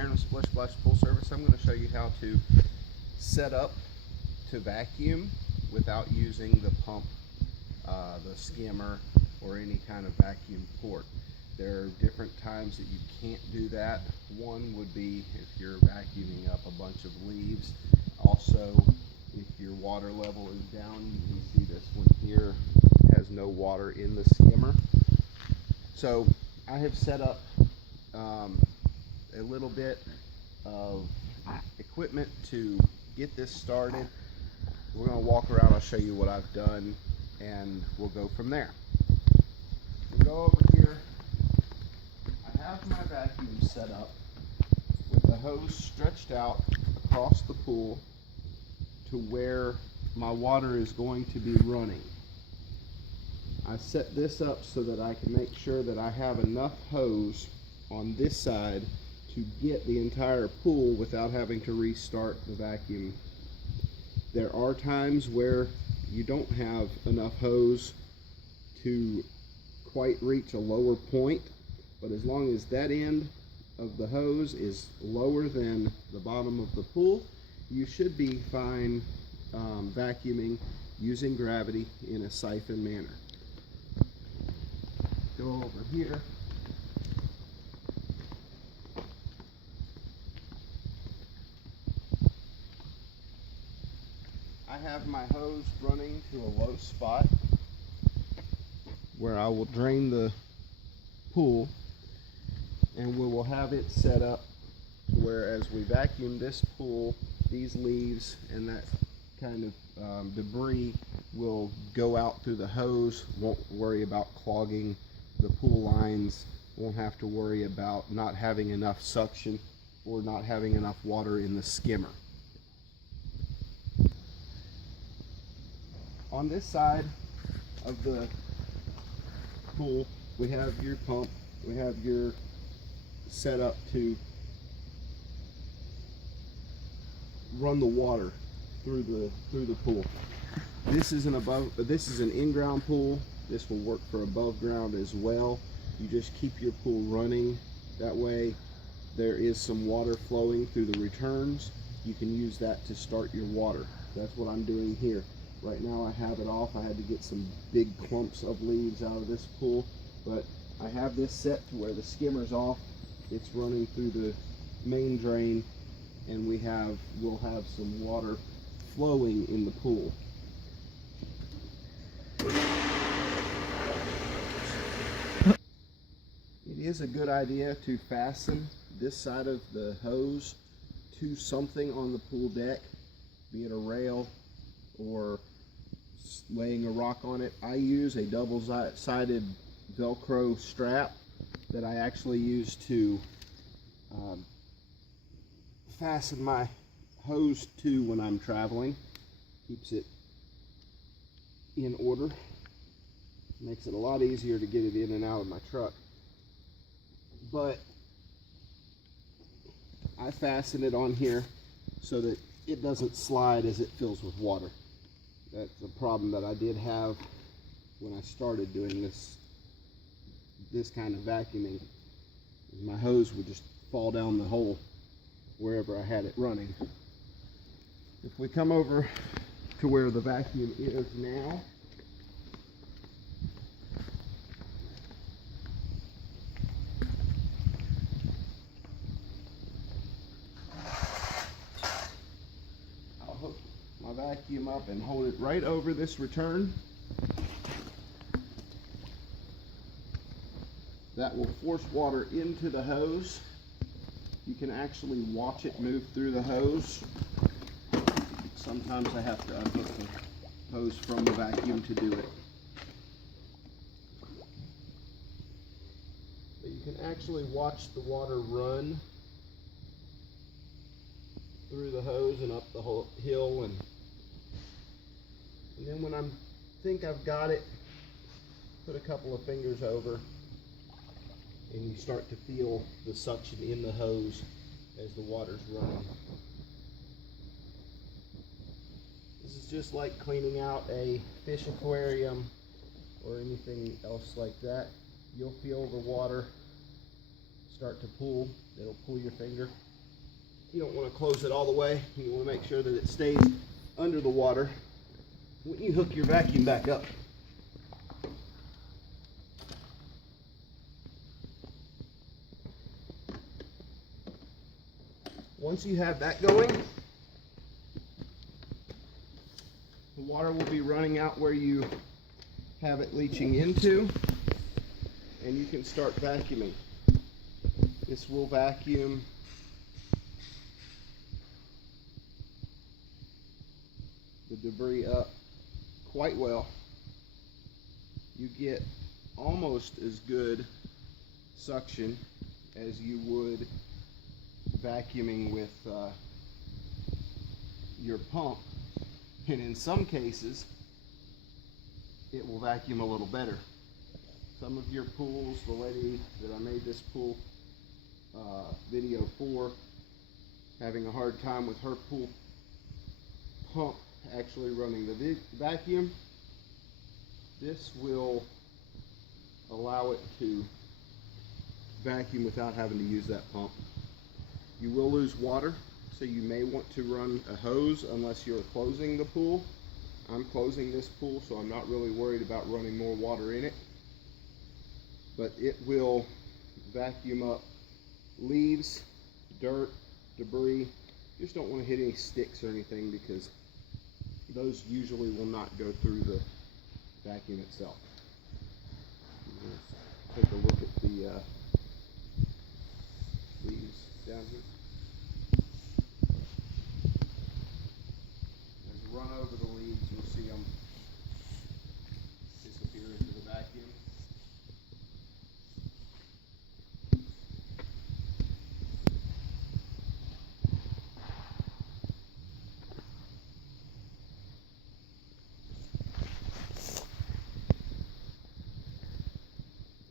Aaron with Splish Splash Pool Service. I'm going to show you how to set up to vacuum without using the pump, the skimmer, or any kind of vacuum port. There are different times that you can't do that. One would be if you're vacuuming up a bunch of leaves. Also, if your water level is down, you can see this one here has no water in the skimmer. So I have set up a little bit of equipment to get this started. We're going to walk around, I'll show you what I've done, and we'll go from there. We'll go over here. I have my vacuum set up with the hose stretched out across the pool to where my water is going to be running. I set this up so that I can make sure that I have enough hose on this side to get the entire pool without having to restart the vacuum. There are times where you don't have enough hose to quite reach a lower point, but as long as that end of the hose is lower than the bottom of the pool, you should be fine vacuuming using gravity in a siphon manner. Go over here. I have my hose running to a low spot where I will drain the pool, and we will have it set up to where as we vacuum this pool, these leaves and that kind of debris will go out through the hose. Won't worry about clogging the pool lines, won't have to worry about not having enough suction or not having enough water in the skimmer. On this side of the pool, we have your pump, we have your setup to run the water through the pool. This is an in-ground pool. This will work for above ground as well. You just keep your pool running. That way there is some water flowing through the returns. You can use that to start your water. That's what I'm doing here. Right now I have it off. I had to get some big clumps of leaves out of this pool, but I have this set to where the skimmer's off. It's running through the main drain, and we'll have some water flowing in the pool. It is a good idea to fasten this side of the hose to something on the pool deck, be it a rail or laying a rock on it. I use a double-sided Velcro strap that I actually use to fasten my hose to when I'm traveling. Keeps it in order. Makes it a lot easier to get it in and out of my truck. But I fasten it on here so that it doesn't slide as it fills with water. That's a problem that I did have when I started doing this kind of vacuuming. My hose would just fall down the hole wherever I had it running. If we come over to where the vacuum is now, I'll hook my vacuum up and hold it right over this return. That will force water into the hose. You can actually watch it move through the hose. Sometimes I have to unhook the hose from the vacuum to do it. But you can actually watch the water run through the hose and up the whole hill, and then when I think I've got it, put a couple of fingers over, and you start to feel the suction in the hose as the water's running. This is just like cleaning out a fish aquarium or anything else like that. You'll feel the water start to pull. It'll pull your finger. You don't want to close it all the way. You want to make sure that it stays under the water when you hook your vacuum back up. Once you have that going, the water will be running out where you have it leaching into, and you can start vacuuming. This will vacuum the debris up quite well. You get almost as good suction as you would vacuuming with your pump, and in some cases it will vacuum a little better. Some of your pools, the lady that I made this pool video for, having a hard time with her pool pump actually running the vacuum, this will allow it to vacuum without having to use that pump. You will lose water, so you may want to run a hose unless you're closing the pool. I'm closing this pool, so I'm not really worried about running more water in it. But it will vacuum up leaves, dirt, debris. You just don't want to hit any sticks or anything, because those usually will not go through the vacuum itself. Let's take a look at the leaves down here. As you run over the leaves, you'll see them disappear into the vacuum.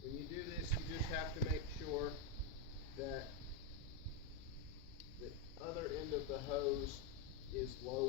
When you do this, you just have to make sure that the other end of the hose is low